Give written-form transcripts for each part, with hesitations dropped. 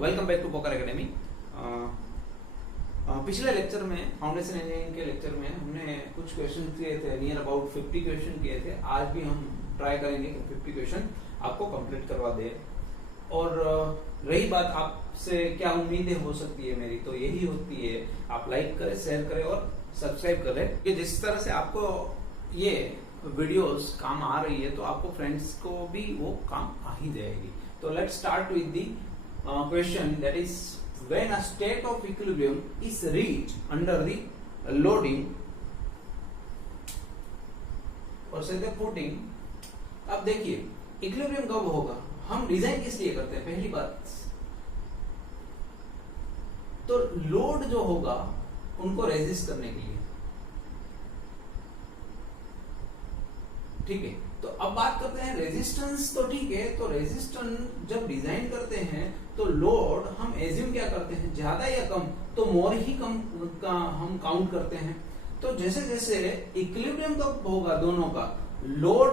Welcome back to poker academy. पिछले lecture में foundation engineering के लेक्चर में हमने कुछ क्वेश्चन किए थे, नियर अबाउट 50 क्वेश्चन किए थे। आज भी हम ट्राई करेंगे कि 50 क्वेश्चन आपको कंप्लीट करवा दे। और रही बात आपसे क्या उम्मीदें हो सकती है मेरी, तो यही होती है आप लाइक करें, शेयर करें और सब्सक्राइब करें कि जिस तरह से आपको ये वीडियोस काम आ रही है तो आपको फ्रेंड्स को भी वो काम आ ही जाएगी। तो let's start with the question, that is when a state of equilibrium is reached under the loading और say the footing। अब देखिए इक्विलिब्रियम कब होगा, हम डिजाइन किस लिए करते हैं। पहली बात तो लोड जो होगा उनको रेजिस्ट करने के लिए, ठीक है। तो अब बात करते हैं रेजिस्टेंस। तो ठीक है, तो रेजिस्टेंस जब डिजाइन करते हैं तो लोड हम एज्यूम क्या करते हैं, ज्यादा या कम, तो मोर ही कम का हम काउंट करते हैं। तो जैसे जैसे इक्विलिब्रियम कब होगा दोनों का, लोड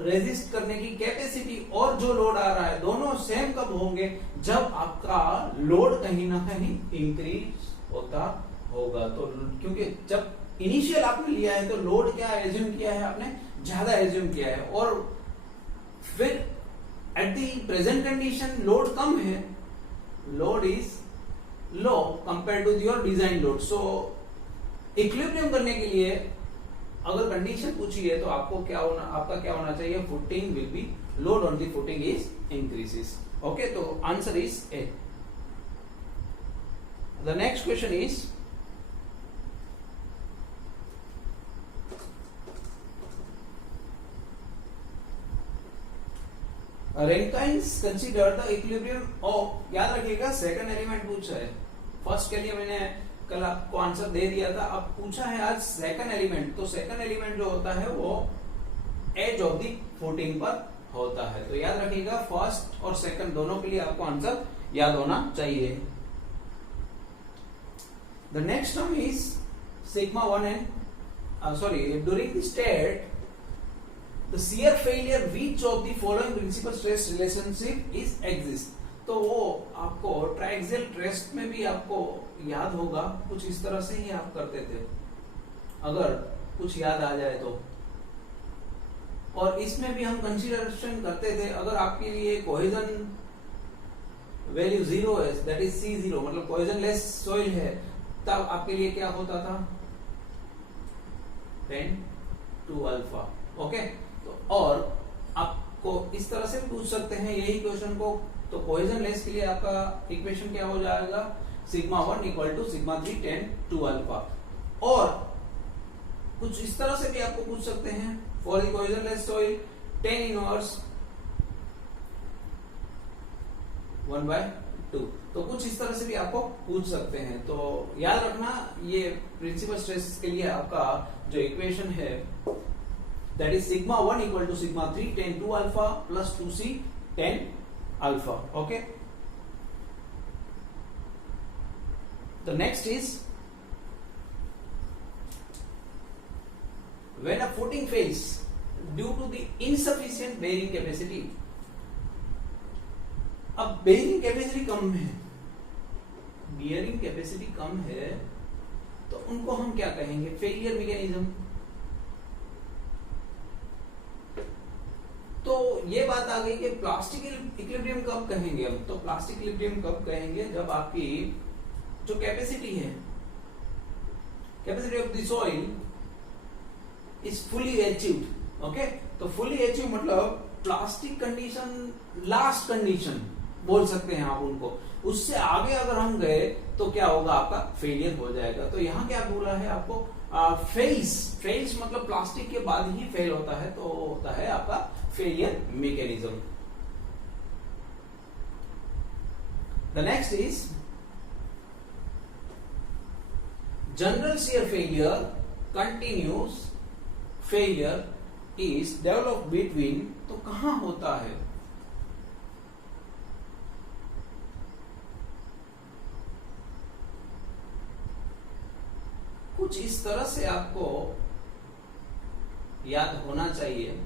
रेजिस्ट करने की कैपेसिटी और जो लोड आ रहा है दोनों सेम कब होंगे, जब आपका लोड कहीं ना कहीं इंक्रीज होता होगा। तो क्योंकि जब इनिशियल आपने लिया है तो लोड क्या एज्यूम किया है, आपने ज्यादा एज्यूम किया है, और फिर at the present condition load कम है, load is low compare to your design load. So equilibrium करने के लिए अगर कंडीशन पूछी है तो आपको क्या होना, आपका क्या होना चाहिए, footing will be, load on the footing is increases. Okay, तो answer is A. The next question is Rankines consider the equilibrium of, याद रखिएगा सेकंड एलिमेंट पूछा है, फर्स्ट के लिए मैंने कल आपको आंसर दे दिया था, अब पूछा है आज सेकंड एलिमेंट। तो सेकंड एलिमेंट जो होता है वो एज ऑफ द फुटिंग पर होता है। तो याद रखिएगा फर्स्ट और सेकंड दोनों के लिए आपको आंसर याद होना चाहिए। The next term is sigma 1 and during the state the shear failure which of the following principal stress relationship is exist। तो वो आपको ट्राइएक्सियल टेस्ट में भी आपको याद होगा, कुछ इस तरह से ही आप करते थे अगर कुछ याद आ जाए तो। और इसमें भी हम कंसीडरेशन करते थे अगर आपके लिए कोहेजन वैल्यू 0 है, दैट इज C0, मतलब कोहेजन लेस सॉइल है, तब आपके लिए क्या होता था, 10 to अल्फा। ओके, और आपको इस तरह से पूछ सकते हैं यही क्वेश्चन को, तो कोहेजन लेस के लिए आपका इक्वेशन क्या हो जाएगा, sigma 1 equal to sigma 3 10 to alpha. और कुछ इस तरह से भी आपको पूछ सकते हैं for the cohesion less soil 10 inverse 1/2। तो कुछ इस तरह से भी आपको पूछ सकते हैं। तो याद रखना ये प्रिंसिपल स्ट्रेस के लिए आपका जो इक्वेशन है, that is sigma 1 equal to sigma 3 10 to alpha plus 2c 10 alpha। okay, the next is when a footing fails due to the insufficient bearing capacity। अब bearing capacity कम है, bearing capacity कम है, तो उनको हम क्या कहेंगे, फेलियर मैकेनिज्म। तो ये बात आ गई कि प्लास्टिक इक्विलिब्रियम कब कहेंगे हम, तो प्लास्टिक इक्विलिब्रियम कब कहेंगे, जब आपकी जो कैपेसिटी है, capacity of the soil is fully achieved. Okay, तो फुली अचीव मतलब प्लास्टिक कंडीशन लास्ट कंडीशन बोल सकते हैं आप उनको, उससे आगे अगर हम गए तो क्या होगा, आपका फेलियर हो जाएगा। तो यहाँ क्या बोला है आपको, फेल्स मतलब प्लास्टिक के बाद ही फेल होता है, तो होता है आपका failure mechanism. The next is general shear failure continuous failure is develop between, तो कहां होता है, कुछ इस तरह से आपको याद होना चाहिए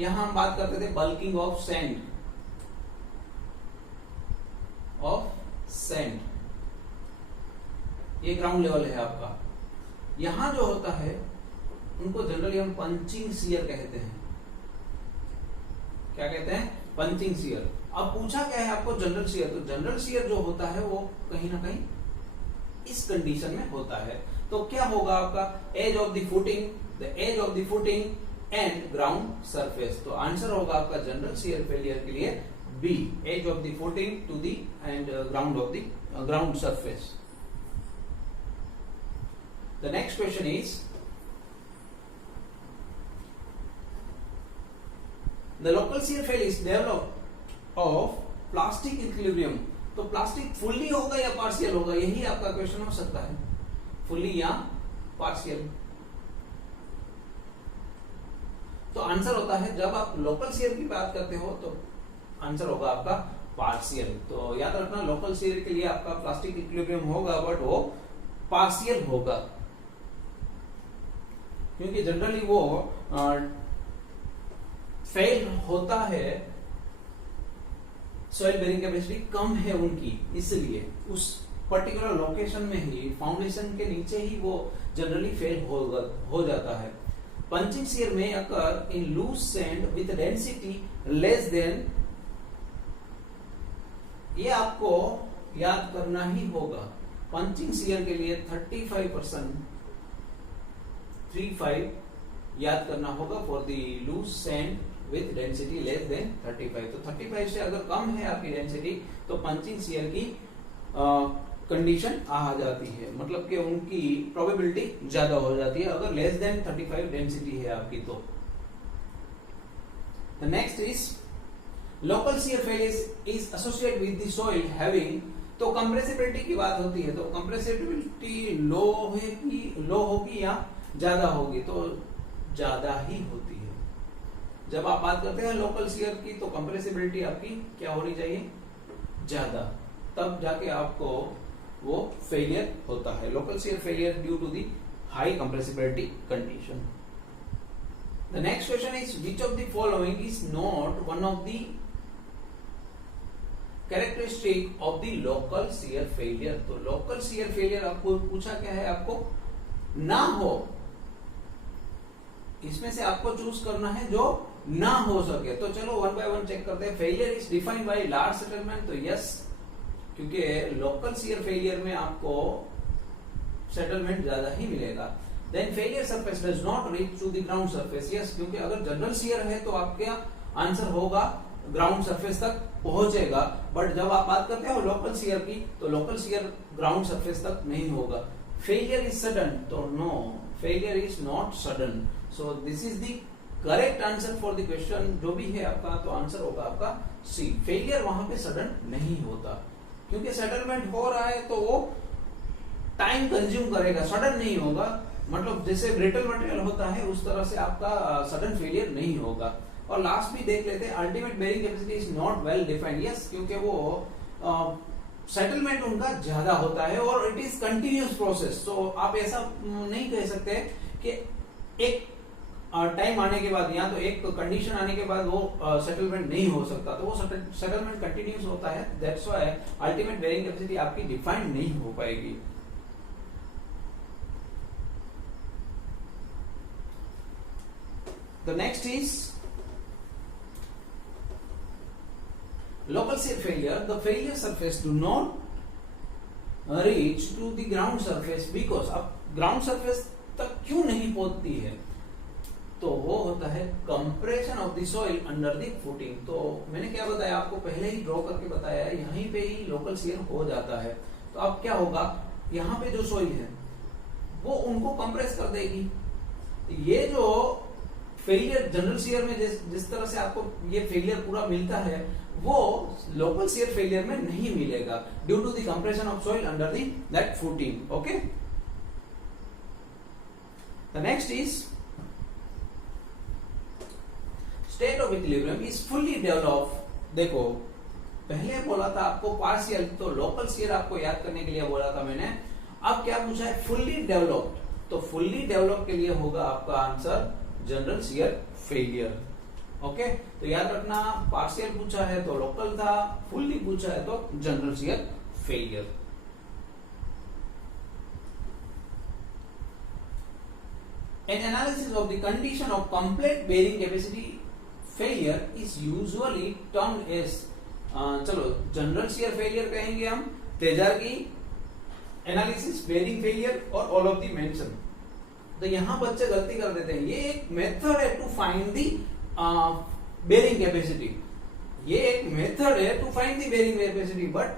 यहां हम बात करते थे बल्किंग ऑफ सैंड, ये ग्राउंड लेवल है आपका। यहां जो होता है उनको जनरली हम पंचिंग शियर कहते हैं। क्या कहते हैं? Punching shear. अब पूछा क्या है आपको? General shear. तो जनरल शियर जो होता है वो कहीं ना कहीं इस कंडीशन में होता है। तो क्या होगा आपका? Edge of the footing and ground surface. तो आंसर होगा आपका जनरल शियर फेलियर के लिए B, edge of the footing to the and ground surface. The next question is the local shear failure is developed of plastic equilibrium। तो plastic fully होगा या partial होगा, यही आपका क्वेश्चन हो सकता है, फुल्ली या पार्शियल। तो आंसर होता है, जब आप लोकल शियर की बात करते हो तो आंसर होगा आपका पार्शियल। तो याद रखना, लोकल शियर के लिए आपका प्लास्टिक इक्विलिब्रियम होगा बट वो पार्शियल होगा, क्योंकि जनरली वो फेल होता है, सॉइल बेरिंग कैपेसिटी कम है उनकी, इसलिए उस पर्टिकुलर लोकेशन में ही फाउंडेशन के नीचे ही वो जनरली फेल हो जाता है। पंचिंग शियर में occur in loose sand with density less than, ये आपको याद करना ही होगा। पंचिंग शियर के लिए 35% 35 याद करना होगा for the loose sand with density less than 35। तो 35 से अगर कम है आपकी डेंसिटी तो पंचिंग शियर की कंडीशन आ जाती है, मतलब कि उनकी प्रोबेबिलिटी ज्यादा हो जाती है अगर लेस देन 35 डेंसिटी है आपकी तो। The next is local shear failure is associated with the soil having, तो कंप्रेसिबिलिटी की बात होती है, तो कंप्रेसिबिलिटी लो होगी या ज्यादा होगी? तो ज्यादा ही होती है। जब आप बात करते हैं लोकल शियर की तो कंप्रेसिबिलिटी आपकी क्या होनी चाहिए? ज्यादा, तब जाके आपको वो फेलियर होता है। Local shear failure due to the high compressibility condition. The next question is which of the following is not one of the characteristic of the local shear failure. तो लोकल शियर फेलियर आपको पूछा क्या है, आपको ना हो, इसमें से आपको चूज करना है जो ना हो सके। तो चलो वन बाय वन चेक करते हैं। Failure is defined by large settlement, तो यस, क्योंकि लोकल शियर फेलियर में आपको सेटलमेंट ज्यादा ही मिलेगा। Then failure surface does not reach to the ground surface, yes, क्योंकि अगर जनरल शियर है तो आपका आंसर होगा ग्राउंड सरफेस तक पहुंचेगा, बट जब आप बात करते हो लोकल शियर की तो लोकल शियर ग्राउंड सरफेस तक नहीं होगा। फेलियर इज सडन, तो no, failure is not sudden. So this is the correct answer for the question जो भी है आपका, तो आंसर होगा आपका सी। फेलियर वहां पे सडन नहीं होता, क्योंकि सेटलमेंट हो रहा है तो वो टाइम कंज्यूम करेगा, सडन नहीं होगा। मतलब जैसे ब्रिटल मटेरियल होता है उस तरह से आपका सडन फेलियर नहीं होगा। और लास्ट भी देख लेते हैं, ultimate bearing capacity is not well defined, yes, क्योंकि वो सेटलमेंट उनका ज्यादा होता है और इट इज कंटिन्यूअस प्रोसेस। तो आप ऐसा नहीं कह सकते कि एक टाइम आने के बाद या तो एक कंडीशन आने के बाद वो सेटलमेंट नहीं हो सकता, तो वो सेटलमेंट कंटिन्यूअस होता है। That's why ultimate bearing capacity आपकी डिफाइंड नहीं हो पाएगी। The next is local shear failure, the failure surface do not reach to the ground surface because, अब ground surface तक क्यों नहीं पहुंचती है? तो वो होता है compression of the soil under the footing. तो मैंने क्या बताया आपको, पहले ही ड्रॉ करके बताया है, यहीं पे ही लोकल शियर हो जाता है। तो अब क्या होगा, यहाँ पे जो सॉइल है वो उनको कंप्रेस कर देगी। ये जो फेलियर जनरल शियर में जिस तरह से आपको ये फेलियर पूरा मिलता है वो लोकल शियर फेलियर में नहीं मिलेगा, due to the compression of soil under that footing. Okay, the next is state of equilibrium is fully developed. देखो पहले बोला था आपको पार्शियल, तो लोकल शियर आपको याद करने के लिए बोला था मैंने। अब क्या पूछा है, फुल्ली डेवलप्ड। तो फुल्ली डेवलप के लिए होगा आपका answer general shear failure. Okay, तो याद रखना, पार्शियल पूछा है तो लोकल था, फुल्ली पूछा है तो general shear failure. An analysis of the condition of complete bearing capacity failure is usually termed as चलो जनरल शियर फेलियर कहेंगे हम, तेजारकी एनालिसिस, बेरिंग फेलियर और ऑल ऑफ दी मेंशन। तो यहां बच्चे गलती कर देते हैं, ये एक मेथड है to find the bearing capacity, ये एक मेथड है to find the bearing capacity, but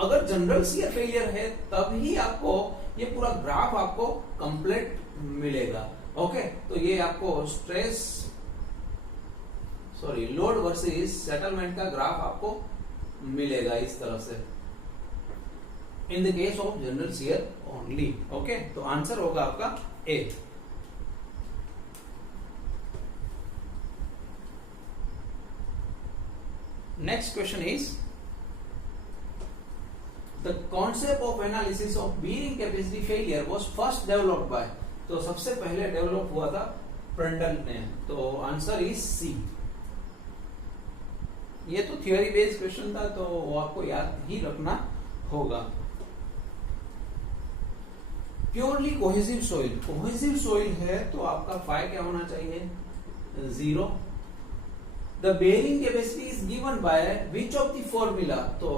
अगर जनरल शियर फेलियर है तब ही आपको ये पूरा ग्राफ आपको कंप्लीट मिलेगा। ओके, तो ये आपको लोड वर्सेस सेटलमेंट का ग्राफ आपको मिलेगा इस तरह से, in the case of general shear only. Okay, तो आंसर होगा आपका A. Next question is the concept of analysis of bearing capacity failure was first developed by, तो सबसे पहले डेवलप हुआ था प्रंडल ने, तो आंसर इज सी। ये तो थ्योरी बेस्ड क्वेश्चन था तो वो आपको याद ही रखना होगा। Purely cohesive soil, cohesive soil है तो आपका फाई क्या होना चाहिए, 0। The bearing capacity is given by which of the formula, तो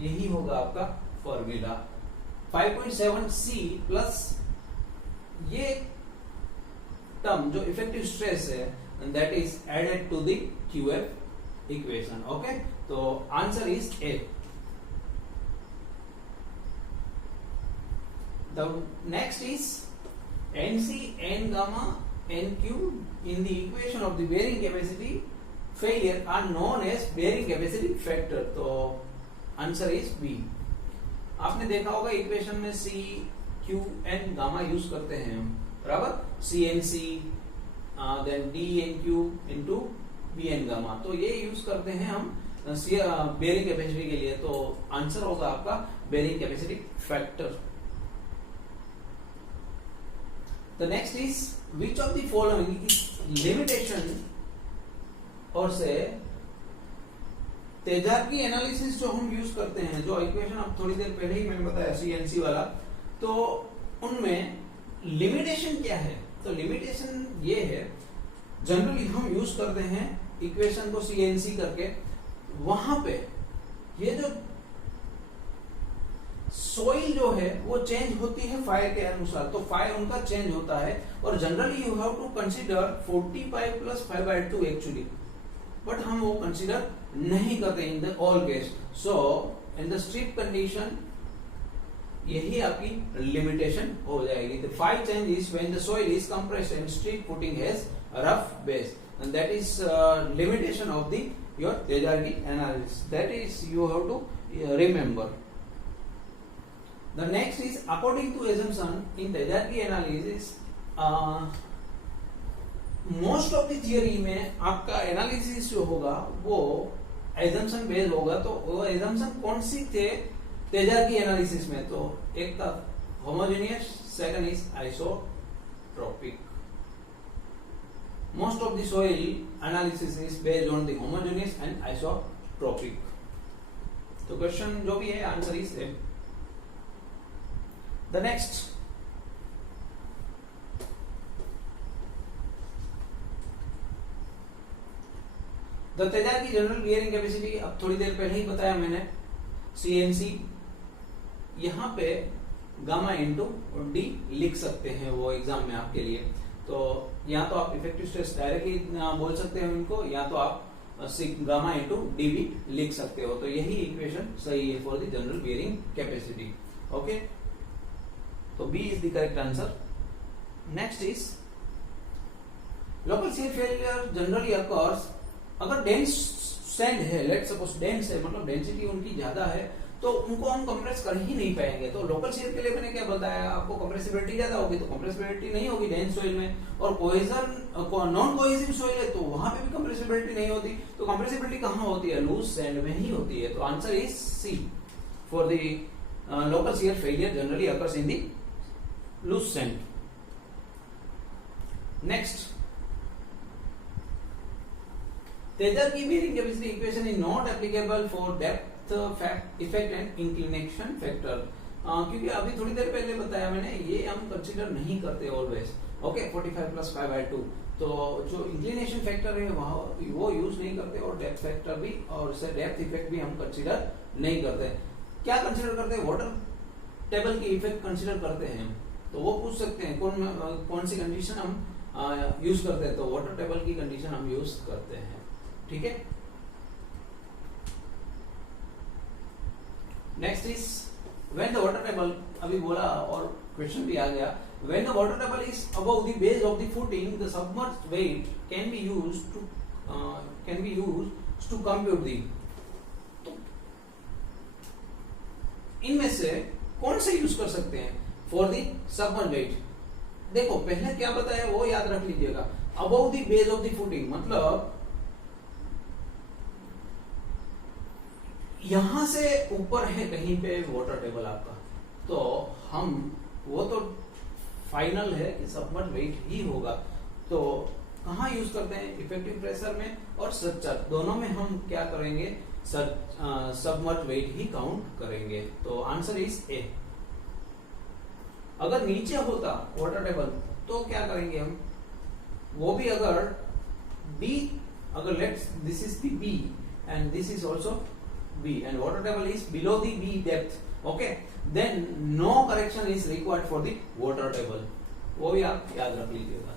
यही होगा आपका फॉर्मूला 5.7 सी प्लस ये टर्म जो इफेक्टिव स्ट्रेस है, and that is added to the QF equation. Okay, so answer is A. The next is NC, N gamma, NQ in the equation of the bearing capacity failure are known as bearing capacity factor. तो answer is B. आपने देखा होगा equation में C Q N gamma use करते हैं हम, बराबर, C N C then D N Q into B N gamma, तो ये यूज करते हैं हम बेरिंग कैपेसिटी के लिए। तो आंसर होगा आपका bearing capacity factor. The next is which of the following limitation, और से तेजारकी एनालिसिस जो हम यूज करते हैं, जो इक्वेशन आप थोड़ी देर पहले ही मैंने बताया सीएनसी वाला, तो उनमें लिमिटेशन क्या है, तो लिमिटेशन ये है, जनरली हम यूज करते हैं इक्वेशन को सीएनसी करके, वहां पे ये जो सोइल जो है वो चेंज होती है फाई के अनुसार, तो फाई उनका चेंज होता है, और generally you have to consider 45 प्लस 5/2 एक्चुअली, बट हम वो कंसीडर नहीं करते in the all case. So in the strip condition यही आपकी लिमिटेशन हो जाएगी। The phi change is when the soil is compressed and strip footing has rough base, and that is limitation of the your Terzaghi analysis, that is you have to remember. The next is according to assumption in तेजारकी analysis, most of the theory में आपका analysis जो होगा वो assumption based होगा, तो वो assumption कौन सी थे तेजारकी एनालिसिस में, तो एक था homogeneous, second is isotropic. Most of the soil analysis is based on the homogeneous and isotropic. तो क्वेश्चन जो भी है answer is same. The next, the Terzaghi general bearing capacity, अब थोड़ी देर पहले ही बताया मैंने, सीएनसी, यहां पे गामा इंटू डी लिख सकते हैं वो एग्जाम में आपके लिए, तो या तो आप इफेक्टिव स्ट्रेस डायरेक्टली बोल सकते हैं उनको, या तो आप गामा इंटू डी भी लिख सकते हो, तो यही इक्वेशन सही है for the general bearing capacity. Okay, तो B is the correct answer. Next is local shear failure generally occurs अगर डेंस सैंड है, लेट्स सपोज डेंस है, मतलब डेंसिटी उनकी ज्यादा है, तो उनको हम कंप्रेस कर ही नहीं पाएंगे। तो लोकल शियर के लिए मैंने क्या बताया आपको, कंप्रेसिबिलिटी ज्यादा होगी तो कंप्रेसिबिलिटी नहीं होगी डेंस सॉइल में, और कोहेजन नॉन कोहेसिव सॉइल है तो वहां पे भी कंप्रेसिबिलिटी नहीं होती, तो कंप्रेसिबिलिटी कहां होती है, लूज सैंड में ही होती है। तो answer is C for the local shear failure generally occurs in the loose sand. Next, Taylor की bearing capacity equation is not applicable for depth effect and inclination factor. क्योंकि अभी थोड़ी देर पहले बताया मैंने, ये हम कंसीडर नहीं करते ऑलवेज। ओके, 45 प्लस 5/2, तो जो इंक्लिनेशन फैक्टर है वो यूज नहीं करते, और डेप्थ फैक्टर भी और डेप्थ इफेक्ट भी हम कंसीडर नहीं करते। क्या कंसीडर करते हैं? वाटर टेबल की इफेक्ट कंसीडर करते हैं। तो वो पूछ सकते हैं कौन सी कंडीशन हम यूज करते हैं, तो वाटर टेबल की कंडीशन हम यूज करते हैं। ठीक है, next is when the water table, अभी बोला और क्वेश्चन भी आ गया, when the water table is above the base of the footing the submerged weight can be used to compute the, इनमें से कौन से यूज कर सकते हैं फॉर द सबमर्ज्ड वेट? देखो पहले क्या बताया वो याद रख लीजिएगा। Above the base of the footing मतलब यहां से ऊपर है कहीं पे वाटर टेबल आपका, तो हम वो तो फाइनल है कि सबमर्ज्ड वेट ही होगा। तो कहाँ यूज करते हैं? इफेक्टिव प्रेशर में और स्ट्रक्चर दोनों में हम क्या करेंगे? सबमर्ज्ड वेट ही काउंट करेंगे। तो आंसर इज ए। अगर नीचे होता वाटर टेबल तो क्या करेंगे हम? वो भी अगर बी, अगर let's this is the B and this is also B and water table is below the B depth, okay, then no correction is required for the water table. वो भी आप याद रख लीजिएगा।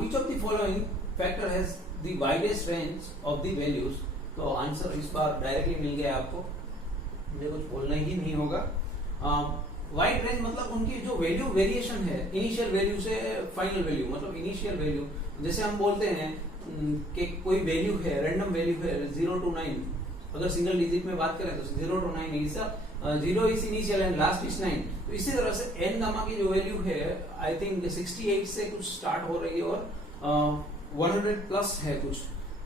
Which of the following factor has the widest range of the values? तो answer इस बार directly मिल गया आपको, मुझे कुछ बोलना ही नहीं होगा। वाइड रेंज मतलब उनकी जो वैल्यू वेरिएशन है इनिशियल वैल्यू से फाइनल वैल्यू, मतलब इनिशियल वैल्यू जैसे हम बोलते हैं कि कोई वैल्यू है, रैंडम वैल्यू है 0 to 9, अगर सिंगल डिजिट में बात करें तो 0 to 9 is 0 is initial and last is 9। तो इसी तरह से एन गामा की जो वैल्यू है आई थिंक 68 से कुछ स्टार्ट हो रही है और 100 प्लस है कुछ,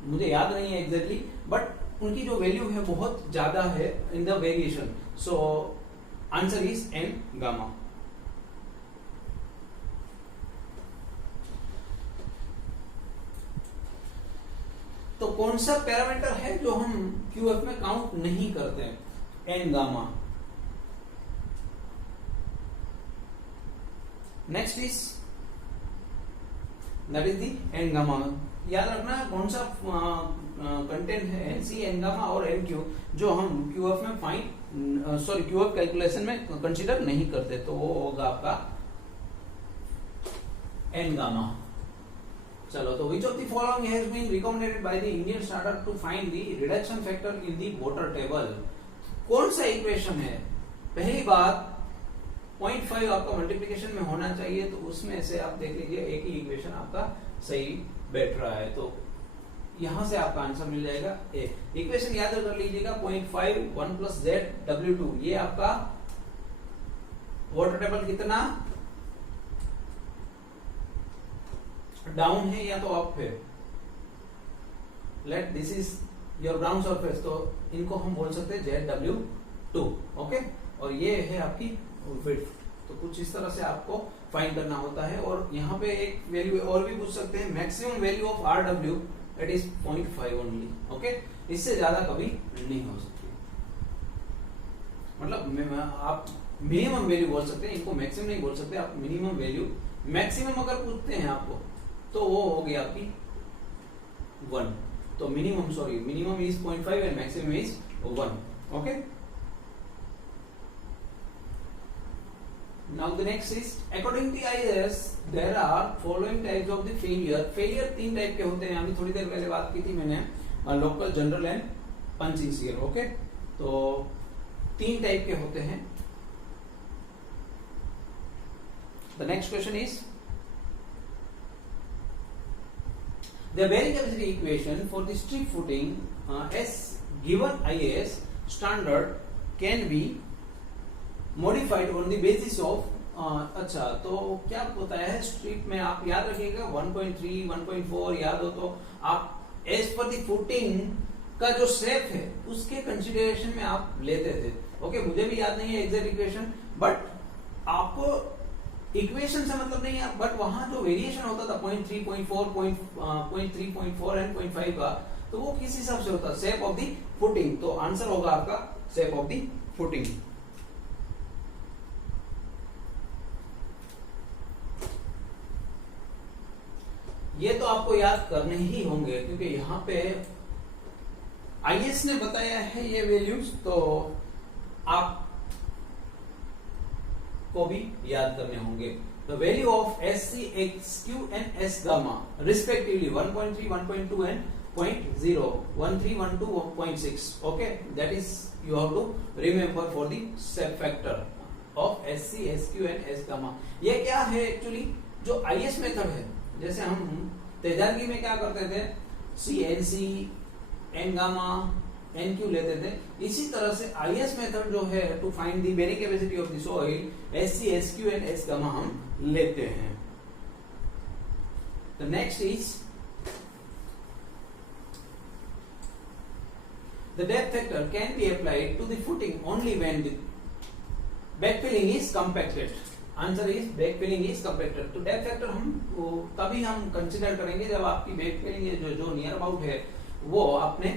मुझे याद नहीं है एग्जैक्टली, बट उनकी जो वैल्यू है बहुत ज्यादा है in the variation. So answer is an gamma. तो कौन सा पैरामीटर है जो हम क्यूएफ में काउंट नहीं करते? N gamma. Next is that is the N gamma. याद रखना कौन सा कंटेंट है एनसी, एन गामा और एन क्यू जो हम क्यूएफ में क्यूएफ कैलकुलेशन में कंसीडर नहीं करते, तो वो होगा आपका एन गामा। चलो, तो which of the following has been recommended by the Indian standard to find the reduction factor in the water table? कौन सा इक्वेशन है? पहली बात 0.5 आपका मल्टीप्लिकेशन में होना चाहिए, तो उसमें से आप देख लीजिए एक ही इक्वेशन आपका सही बैठ रहा है, तो यहां से आपका आंसर मिल जाएगा ए। इक्वेशन याद कर लीजिएगा 0.5 1 plus ZW2, ये आपका वाटर टेबल कितना डाउन है या तो अप है। Let this is your ground surface, तो इनको हम बोल सकते हैं ZW2, ओके, और ये है आपकी विड्थ। तो कुछ इस तरह से आपको फाइंड करना होता है, और यहाँ पे एक वैल्यू और भी पूछ सकते हैं, maximum value of RW it is 0.5 only, okay, इससे ज्यादा कभी नहीं हो सकती। मतलब आप मिनिमम वैल्यू बोल सकते हैं, इनको मैक्सिमम नहीं बोल सकते, आप मिनिमम वैल्यू, मैक्सिमम अगर पूछते हैं आपको तो वो हो गया आपकी 1, तो minimum is 0.5 and maximum is 1, okay. Now the next is according to IAS there are following types of the failure. Failure 3 type के होते हैं, अभी थोड़ी देर पहले बात की थी मैंने, local, general and punching shear, okay. तो 3 टाइप के होते हैं। The next question is the bearing capacity equation for the strip footing as given IAS standard can be modified on the basis of अच्छा, तो क्या बताया है स्ट्रिप में, आप याद रखिएगा 1.3 1.4 याद हो तो आप एज पर द फुटिंग का जो शेप है उसके कंसीडरेशन में आप लेते थे, ओके। मुझे भी याद नहीं है एग्जैक्ट इक्वेशन, बट आपको इक्वेशन से मतलब नहीं है, बट वहां जो वेरिएशन होता था 0.3, 0.4, 0.3, 0.4 एंड 0.5 का, तो वो किस हिसाब से होता है? Shape of the footing. तो आंसर होगा आपका शेप ऑफ द फुटिंग। ये तो आपको याद करने ही होंगे क्योंकि यहाँ पे आईएस ने बताया है ये वैल्यूज, तो आप को भी याद करने होंगे। The value of S C X Q and S gamma respectively 1.3, 1.2 and 0.0, 1.3, 1.2, 1.6. Okay, that is you have to remember for the step factor of SC, SQ and S gamma. ये क्या है एक्चुअली? जो IS मेथड है, जैसे हम तेजारगी में क्या करते थे, CNC, N गामा, NQ लेते थे, इसी तरह से IS मेथड जो है to find the bearing capacity of the soil, SC, SQ and S gamma हम लेते हैं। The next is the depth factor can be applied to the footing only when the backfilling is compacted. Answer is backfilling is compacted. तो depth factor हम तभी हम consider करेंगे जब आपकी बैकफिलिंग जो नियर अबाउट है वो आपने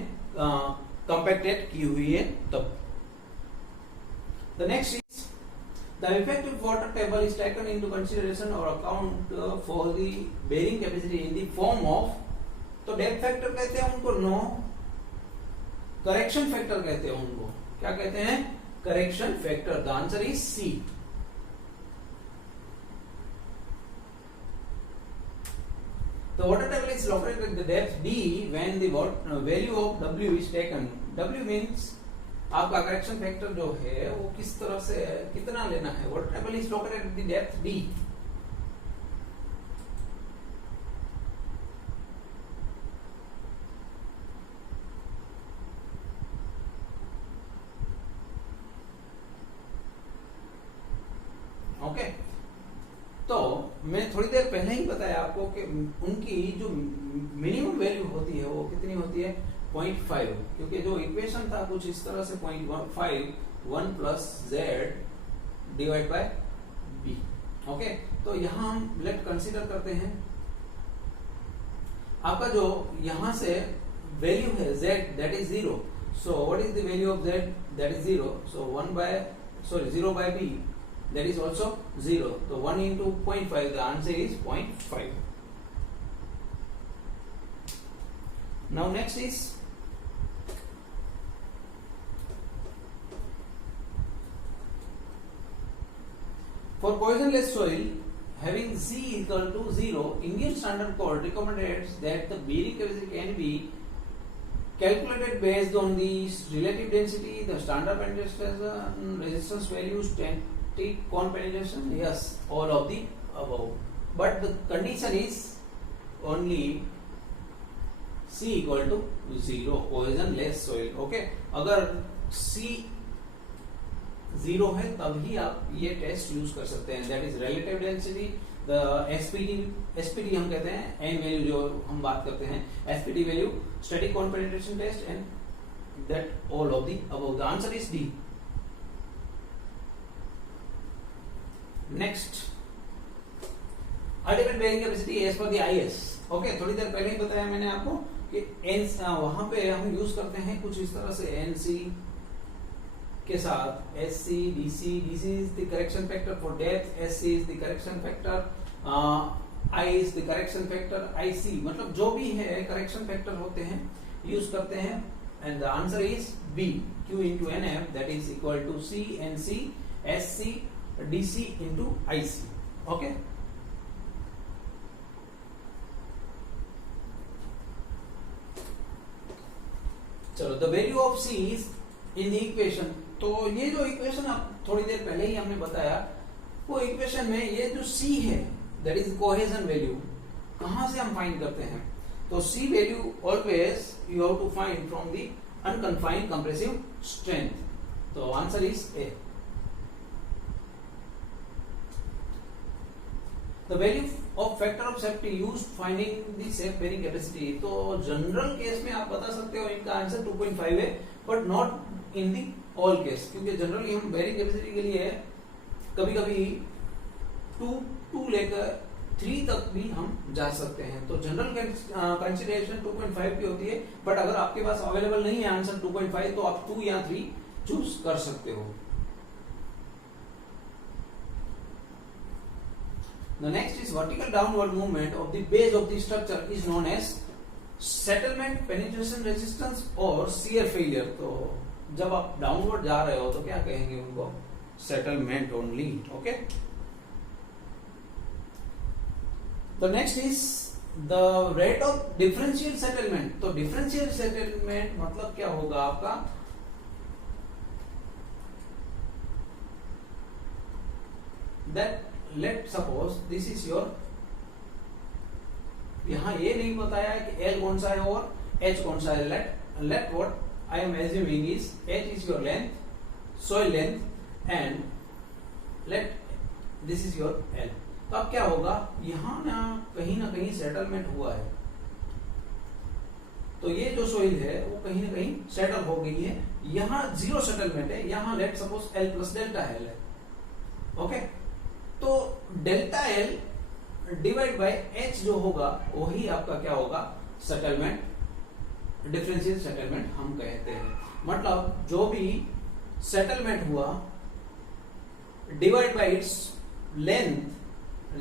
कंपैक्टेड की हुई है तब। The next is the effective water table is taken into consideration or account for the bearing capacity in the form of, तो डेप्थ फैक्टर कहते हैं उनको, नो करेक्शन फैक्टर कहते हैं उनको। क्या कहते हैं? Correction factor. The answer is C. The water table is located at the depth D when the value of W is taken. W means आपका करेक्शन फैक्टर जो है वो किस तरह से कितना लेना है। Water table is located at the depth D. Okay, तो मैं थोड़ी देर पहले ही बताया आपको कि उनकी जो मिनिमम वैल्यू होती है वो कितनी होती है? 0.5, क्योंकि जो इक्वेशन था कुछ इस तरह से 0.5 1 plus Z divide by B. Okay, तो यहां हम लेट कंसीडर करते हैं आपका जो यहां से वैल्यू है z, that is 0। So what is the value of z? That is 0। So 0 by b, that is also 0. So 1 into 0.5, the answer is 0.5. Now next is for cohesionless soil having Z equal to 0, Indian Standard Code recommends that the bearing capacity can be calculated based on the relative density, the standard penetration, resistance values, cone penetration. Yes, all of the above, but the condition is only C equal to 0, cohesionless soil. Okay, अगर C 0 है तब ही आप ये test use कर सकते हैं, that is relative density, the SPD हम कहते हैं, एन वैल्यू जो हम बात करते हैं, SPD value, static cone penetration test and that all of the above. The answer is D. Next, ultimate bearing capacity as per the IS. Okay, थोड़ी देर पहले ही बताया मैंने आपको कि एन वहां पे हम यूज करते हैं कुछ इस तरह से, एनसी के साथ SC, DC. DC is the correction factor for depth, SC is the correction factor, I is the correction factor, IC मतलब जो भी है करेक्शन फैक्टर होते हैं यूज करते हैं, and the answer is B, Q into N F, that is equal to C NC SC DC into IC. Okay, चलो, the value of C is in the equation. तो ये जो equation आप थोड़ी देर पहले ही हमने बताया, वो इक्वेशन में ये जो सी है दैट इज कोहेजन वैल्यू, कहां से हम फाइंड करते हैं? तो C value always you have to find from the unconfined compressive strength. तो answer is A. The value of factor of safety used finding the safe bearing capacity, तो general case में आप बता सकते हो इनका आंसर 2.5 है, but not in the all case, क्योंकि जनरली हम बेयरिंग कैपेसिटी के लिए कभी कभी 2 लेकर 3 तक भी हम जा सकते हैं। तो जनरल कंसिडरेशन 2.5 की होती है, बट अगर आपके पास अवेलेबल नहीं है आंसर 2.5 तो आप 2 या 3 चूज कर सकते हो। The next is vertical downward movement of the base of the structure is known as settlement, penetration resistance और shear failure। तो जब आप डाउनवर्ड जा रहे हो तो क्या कहेंगे उनको? Settlement only. Okay. The next is the rate of differential settlement। तो differential settlement मतलब क्या होगा आपका? That let suppose this is your, यहां ये नहीं बताया कि L कौन सा है और H कौन सा है। let what I am assuming is H is your length, soil length and let this is your L। तो अब क्या होगा, यहां ना कहीं सेटलमेंट हुआ है, तो ये जो सोइल है वो कहीं ना कहीं सेटल हो गई है। यहां जीरो सेटलमेंट है, यहां let suppose L plus delta L है। ओके, तो delta L divide by H जो होगा वही आपका क्या होगा? सेटलमेंट, डिफरेंशियल सेटलमेंट हम कहते हैं। मतलब जो भी सेटलमेंट हुआ divide by its length,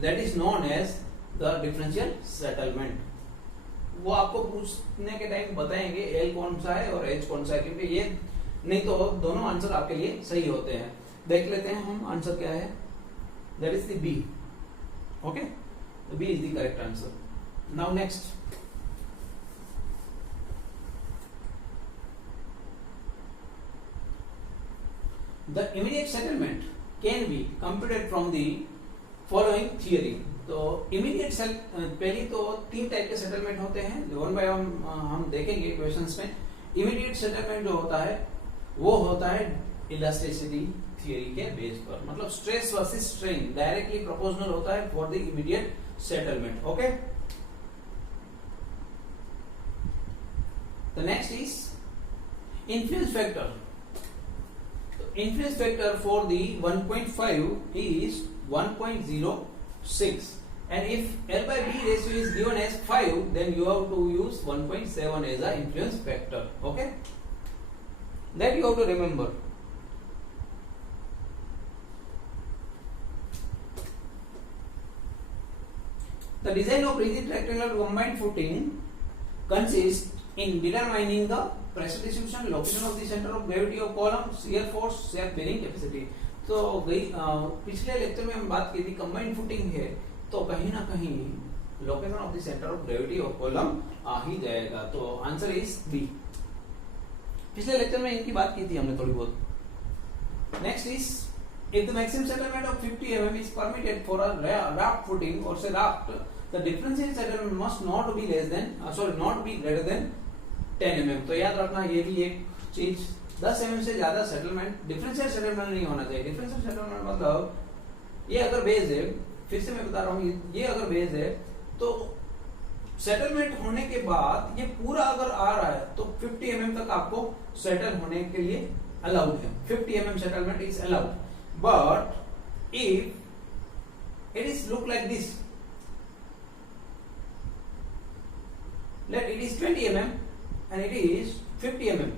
that is known as the differential settlement। वो आपको पूछने के टाइम बताएंगे L कौन सा है और H कौन सा है, क्योंकि ये नहीं तो दोनों आंसर आपके लिए सही होते हैं। देख लेते हैं हम आंसर क्या है। that is the B। okay, the B is the correct answer। now next, the immediate settlement can be computed from the following theory. तो इमीडिएट पहली तो 3 टाइप के सेटलमेंट होते हैं, वन बाय वन हम देखेंगे क्वेश्चंस में। इमीडिएट सेटलमेंट जो होता है वो होता है इलास्टिसिटी थियरी के बेस पर, मतलब stress versus strain directly proportional होता है for the immediate settlement. Okay, the next is influence factor. Influence factor for the 1.5 is 1.06, and if L by B ratio is given as 5, then you have to use 1.7 as a influence factor। okay, that you have to remember। The design of rigid rectangular combined footing consists in determining the pressure distribution, location of the center of gravity of column, shear force, shear bearing capacity। तो पिछले lecture में हम बात की थी combined footing है तो कहीं ना कहीं location of the center of gravity of column आ ही जाएगा। तो आंसर इज बी। पिछले लेक्चर में इनकी बात की थी हमने थोड़ी बहुत। Next is if the maximum settlement of 50 mm is permitted for a raft footing or say raft, the differential settlement must not be less than not be greater than 10 mm। तो याद रखना ये भी एक चीज, 10 mm से ज्यादा settlement differential settlement नहीं होना चाहिए। डिफरेंशियल सेटलमेंट मतलब ये अगर बेस है, फिर से मैं बता रहा हूँ, ये अगर बेस है तो सेटलमेंट होने के बाद ये पूरा अगर आ रहा है तो 50 mm तक आपको सेटल होने के लिए अलाउड है। 50 mm settlement is allowed, but if it is look like this, let it is 20 mm and it is 50 mm,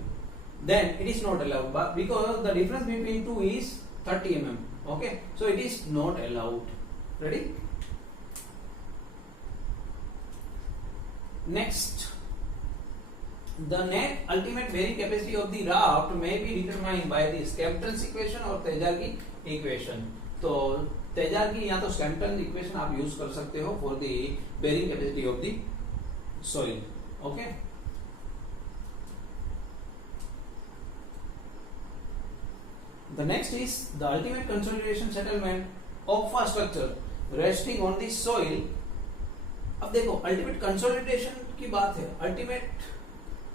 then it is not allowed, but because the difference between two is 30 mm, okay, so it is not allowed। ready? Next, the net ultimate bearing capacity of the raft may be determined by the Skempton's equation और तेजारकी equation. तो तेजारकी या तो स्कैम्पटन equation आप use कर सकते हो for the bearing capacity of the soil. Okay, the next is the ultimate consolidation settlement of a structure resting on the soil. अब देखो अल्टीमेट कंसोलिडेशन की बात है, अल्टीमेट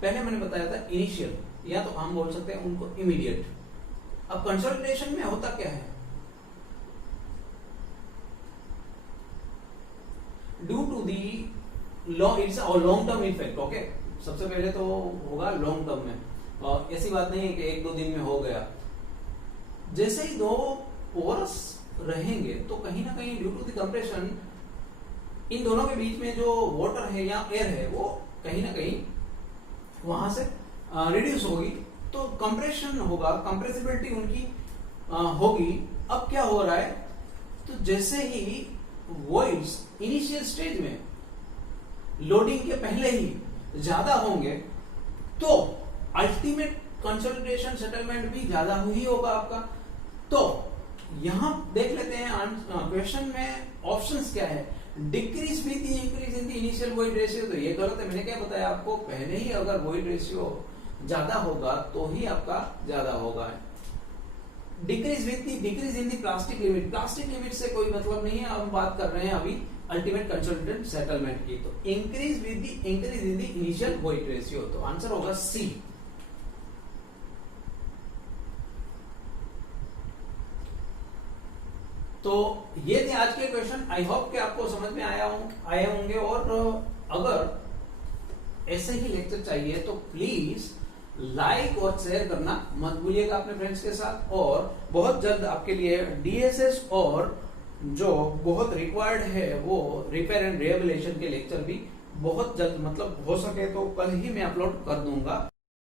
पहले मैंने बताया था इनिशियल, या तो हम बोल सकते हैं उनको इमीडिएट। अब कंसोलिडेशन में होता क्या है, due to the long, it's a long term effect. Okay, सबसे पहले तो होगा लॉन्ग टर्म में, और ऐसी बात नहीं है कि 1-2 दिन में हो गया। जैसे ही दो पोरस रहेंगे तो कहीं ना कहीं ड्यू टू द कंप्रेशन इन दोनों के बीच में जो वाटर है या एयर है वो कहीं ना कहीं वहां से रिड्यूस होगी, तो कंप्रेशन होगा, कंप्रेसिबिलिटी उनकी होगी। अब क्या हो रहा है, तो जैसे ही वॉइड्स इनिशियल स्टेज में लोडिंग के पहले ही ज्यादा होंगे तो अल्टीमेट कंसोलिडेशन सेटलमेंट भी ज्यादा ही होगा आपका। तो यहां देख लेते हैं क्वेश्चन में ऑप्शंस क्या है। Decrease with the increase in the initial void ratio, तो ये गलत है। मैंने क्या बताया आपको, पहले ही अगर वॉइड रेशियो ज्यादा होगा तो ही आपका ज्यादा होगा। Decrease with the decrease in the plastic limit, plastic limit से कोई मतलब नहीं है, हम बात कर रहे हैं अभी अल्टीमेट कंसोलिडेटेड सेटलमेंट की। तो increase with the increase in the initial void ratio, तो आंसर होगा सी। तो ये थे आज के क्वेश्चन। आई होप कि आपको समझ में आए होंगे, और अगर ऐसे ही लेक्चर चाहिए तो प्लीज लाइक और शेयर करना मत भूलिएगा अपने फ्रेंड्स के साथ। और बहुत जल्द आपके लिए डीएसएस और जो बहुत रिक्वायर्ड है वो रिपेयर एंड रिहेबिलिटेशन के लेक्चर भी बहुत जल्द, मतलब हो सके तो कल ही मैं अपलोड कर दूंगा।